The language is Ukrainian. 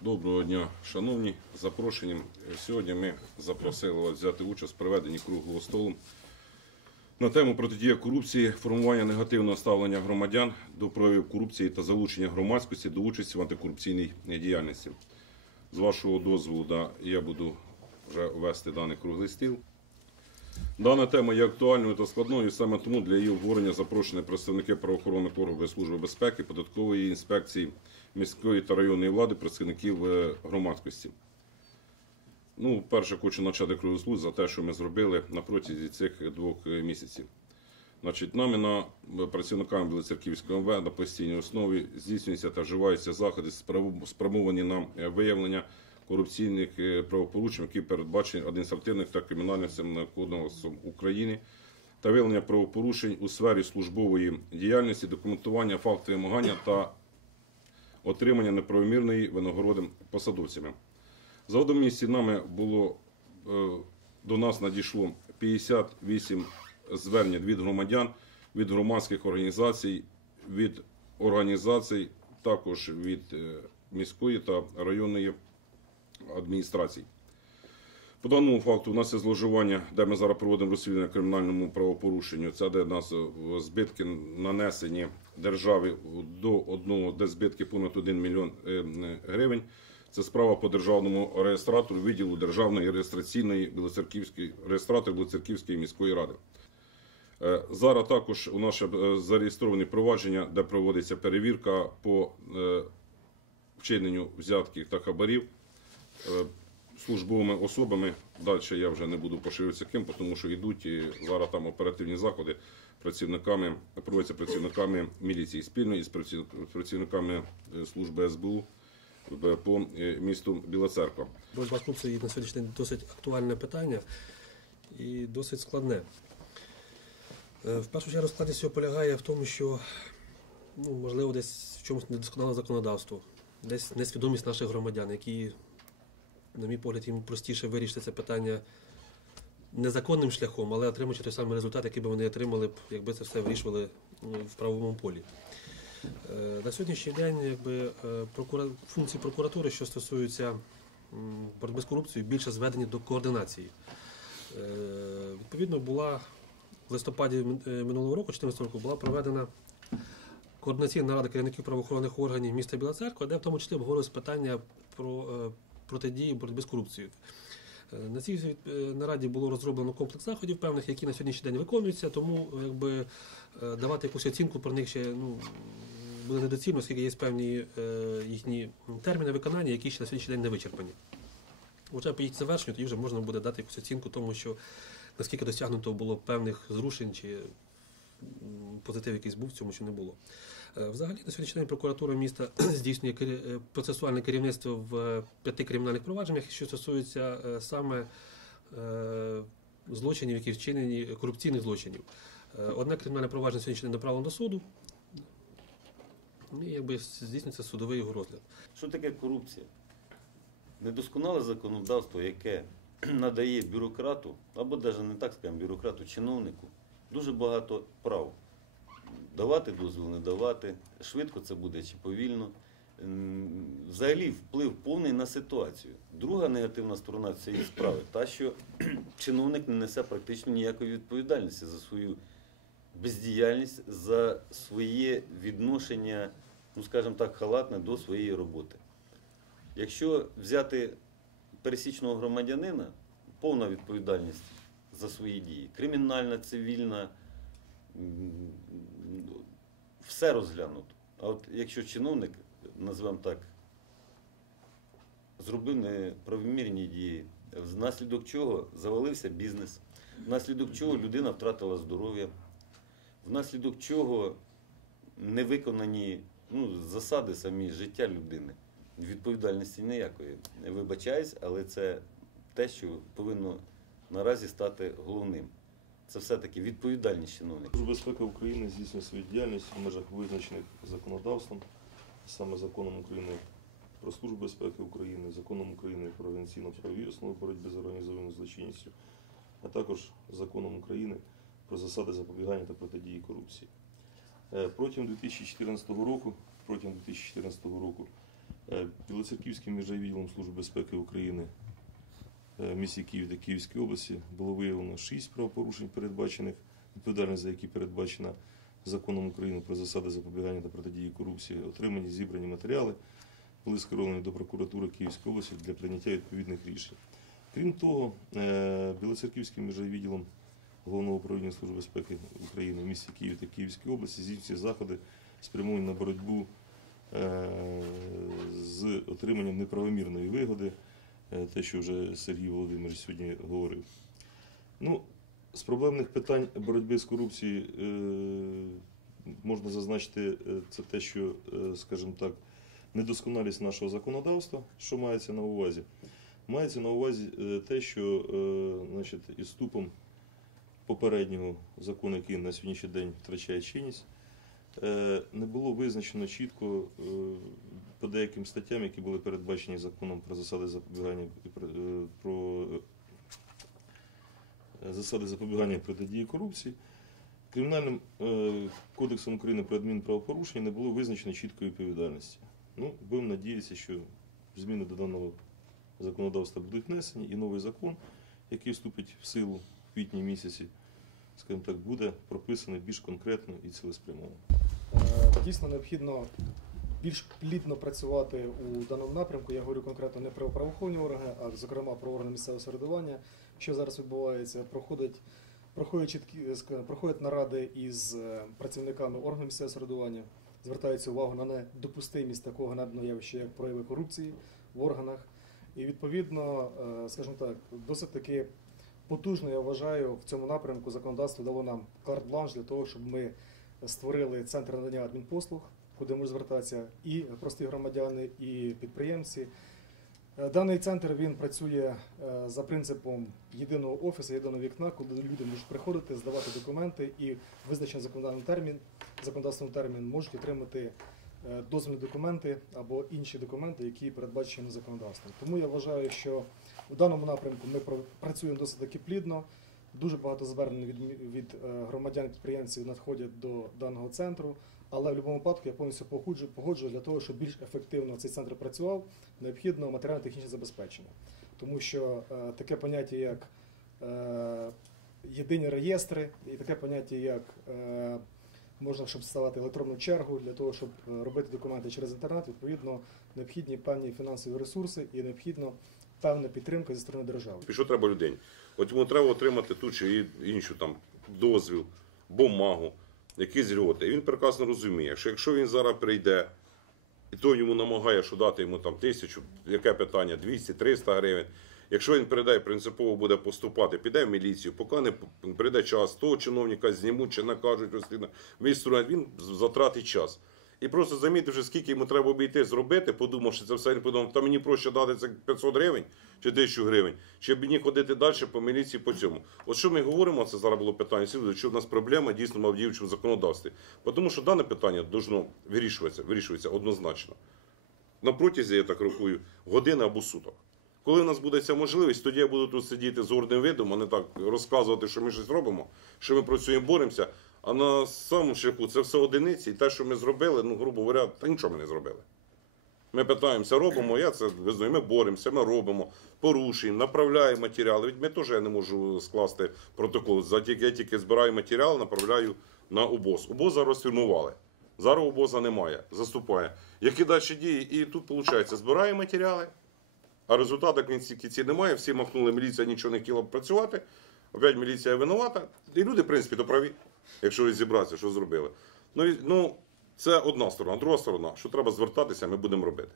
Доброго дня, шановні. Запрошенням. Сьогодні ми запросили вас взяти участь в проведенні круглого столу на тему протидія корупції, формування негативного ставлення громадян до проявів корупції та залучення громадськості до участі в антикорупційній діяльності. З вашого дозволу, да, я буду вже вести даний круглий стіл. Дана тема є актуальною та складною, саме тому для її обговорення запрошені представники правоохоронних органів Служби безпеки, податкової інспекції, міської та районної влади, представників е, громадськості. Ну, перше, хочу почати круглий за те, що ми зробили на протязі цих двох е, місяців. Значить, нами на е, працівниками Білоцерківського МВ на постійній основі здійснюються та вживаються заходи, спрямовані на виявлення корупційних правопорушень, які передбачені адміністративним та кримінальним кодексом України, та виявлення правопорушень у сфері службової діяльності, документування факту вимагання та отримання неправомірної винагороди посадовцями. За одним нами було е, до нас надійшло 58 звернень від громадян, від громадських організацій, від організацій, також від е, міської та районної адміністрацій. По даному факту у нас є зловживання, де ми зараз проводимо розслідування кримінальному правопорушенню. Це де у нас е, збитки нанесені державі до одного, де збитки понад 1 мільйон е, гривень. Це справа по державному реєстратору відділу Державної реєстраційної Білоцерківської реєстратор Білоцерківської міської ради. Е, Зараз також у нас зареєстровані провадження, де проводиться перевірка по вчиненню взятків та хабарів службовими особами. Далі я вже не буду поширюватися ким, тому що йдуть зараз там оперативні заходи працівниками, проводяться працівниками міліції спільно із праці- працівниками е, служби СБУ по е, місту Біла Церква. Боротьба з корупцією на сьогоднішній день досить актуальне питання і досить складне. Е, В першу чергу складність цього полягає в тому, що ну, можливо десь в чомусь недосконале законодавство, десь несвідомість наших громадян, які, на мій погляд, їм простіше вирішити це питання незаконним шляхом, але отримуючи той самий результат, який би вони отримали якби це все вирішували ну, в правовому полі. Е, На сьогоднішній день якби, е, функції прокуратури, що стосуються боротьби з корупцією, більше зведені до координації. Е, Відповідно, була в листопаді минулого року, 14 року, була проведена координаційна нарада керівників правоохоронних органів міста Біла Церква, де в тому числі обговорилось питання про протидії боротьби з корупцією. Е, На цій е, нараді було розроблено комплекс заходів певних, які на сьогоднішній день виконуються, тому якби е, давати якусь оцінку про них ще ну, буде недоцільно, оскільки є певні їхні терміни виконання, які ще на сьогоднішній день не вичерпані. Вже по їх завершенню тоді вже можна буде дати якусь оцінку тому, що наскільки досягнуто було певних зрушень чи позитив якийсь був в цьому, чи не було. Е, Взагалі на сьогоднішній день прокуратура міста здійснює е, процесуальне керівництво в е, п'яти кримінальних провадженнях, що стосуються е, саме злочинів, які вчинені, корупційних злочинів. Одне кримінальне провадження сьогодні направлено до суду, і якби здійснюється судовий його розгляд. Що таке корупція? Недосконале законодавство, яке надає бюрократу, або навіть не так скажемо, бюрократу, чиновнику, дуже багато прав. Давати дозвіл, не давати, швидко це буде чи повільно. Взагалі вплив повний на ситуацію. Друга негативна сторона цієї справи та, що чиновник не несе практично ніякої відповідальності за свою бездіяльність, за своє відношення, ну скажімо так, халатне до своєї роботи. Якщо взяти пересічного громадянина, повна відповідальність за свої дії, кримінальна, цивільна, все розглянуто. А от якщо чиновник, назвемо так, зробив неправомірні дії, внаслідок чого завалився бізнес, внаслідок чого людина втратила здоров'я, внаслідок чого не виконані ну, засади самі життя людини. Відповідальності ніякої. Вибачаюсь, але це те, що повинно наразі стати головним. Це все-таки відповідальність чиновника. Служба безпеки України здійснює свою діяльність в межах визначених законодавством, саме законом України про Службу безпеки України, законом України про організаційно-правові основи боротьби з організованою злочинністю, а також законом України про засади запобігання та протидії корупції. Е, Протягом 2014 року, протягом 2014 року Е, Білоцерківським міжрайвідділом Служби безпеки України в місті Київ та Київській області було виявлено 6 правопорушень, передбачених, відповідальність за які передбачена законом України про засади запобігання та протидії корупції. Отримані зібрані матеріали були скеровані до прокуратури Київської області для прийняття відповідних рішень. Крім того, е, Білоцерківським міжрайвідділом Головного управління Служби безпеки України в місті Київ та Київській області здійснюються заходи спрямовані на боротьбу е, з отриманням неправомірної вигоди, е, те, що вже Сергій Володимирович сьогодні говорив. Ну, з проблемних питань боротьби з корупцією е, можна зазначити е, це те, що, е, скажімо так, недосконалість нашого законодавства, що мається на увазі. Мається на увазі е, те, що е, значить, із вступом попереднього закону, який на сьогоднішній день втрачає чинність, е, не було визначено чітко е, по деяким статтям, які були передбачені законом про засади запобігання про- е, е, засади запобігання протидії корупції. Кримінальним е, кодексом України про адмінправопорушення не було визначено чіткої відповідальності. Ну, будемо надіятися, що зміни до даного законодавства будуть внесені, і новий закон, який вступить в силу в квітні місяці, скажімо так, буде прописаний більш конкретно і цілеспрямовано. Е, Дійсно необхідно більш плідно працювати у даному напрямку. Я говорю конкретно не про правоохоронні органи, а зокрема про органи місцевого самоврядування. Що зараз відбувається? Проходить, проходять, чіткі, е, проходять наради із е, працівниками органів місцевого самоврядування, звертаються увагу на недопустимість такого надного явища, як прояви корупції в органах. І відповідно, скажімо так, досить таки потужно я вважаю в цьому напрямку законодавство дало нам карт-бланш для того, щоб ми створили центр надання адмінпослуг, куди можуть звертатися і прості громадяни, і підприємці. Е, Даний центр він працює е, за принципом єдиного офісу, єдиного вікна, куди люди можуть приходити, здавати документи і визначений законодавний термін, законодавством термін можуть отримати е, дозвільні документи або інші документи, які передбачені законодавством. Тому я вважаю, що у даному напрямку ми працюємо досить таки плідно. Дуже багато звернень від, від е, громадян підприємців надходять до даного центру. Але в будь-якому випадку я повністю погоджую, погоджую для того, щоб більш ефективно цей центр працював, необхідно матеріально-технічне забезпечення. Тому що е, таке поняття, як е, єдині реєстри, і таке поняття, як е, можна, щоб ставати електронну чергу для того, щоб е, робити документи через інтернет, відповідно, необхідні певні фінансові ресурси і необхідно певна підтримка зі сторони держави. Що треба людині? От йому треба отримати ту чи іншу там дозвіл, бумагу, якісь льоти. І він прекрасно розуміє, що якщо він зараз прийде, і то йому намагає, що дати йому там тисячу, яке питання, 200, 300 гривень. Якщо він прийде, принципово буде поступати, піде в міліцію, поки не прийде час, того чиновника знімуть чи накажуть розслідування, він затратить час. І просто замітивши, скільки йому треба обійти зробити, подумавши це все, він подумав, та мені проще дати це 500 гривень чи 1000 гривень, чи мені ходити далі по міліції по цьому. От що ми говоримо, це зараз було питання, що в нас проблема дійсно в діючому законодавстві. Тому що дане питання должно вирішуватися, вирішується однозначно. На протязі, я так рахую, години або суток. Коли в нас буде ця можливість, тоді я буду тут сидіти з гордим видом, а не так розказувати, що ми щось робимо, що ми працюємо, боремося. А на самому шляху це все одиниці, і те, що ми зробили, ну, грубо говоря, та нічого ми не зробили. Ми питаємося, робимо, я це визнаю, ми боремося, ми робимо, порушуємо, направляємо матеріали. Ведь ми теж я не можу скласти протокол. Я тільки збираю матеріал, направляю на УБОЗ. УБОЗ зараз фірмували. Зараз УБОЗа немає, заступає. Які далі дії? І тут виходить, збираю матеріали, а результату кінці немає. Всі махнули, міліція нічого не хотіла працювати. Опять міліція винувата. І люди, в принципі, то праві, якщо розібратися, що зробили. Ну, ну, це одна сторона, друга сторона, що треба звертатися, ми будемо робити.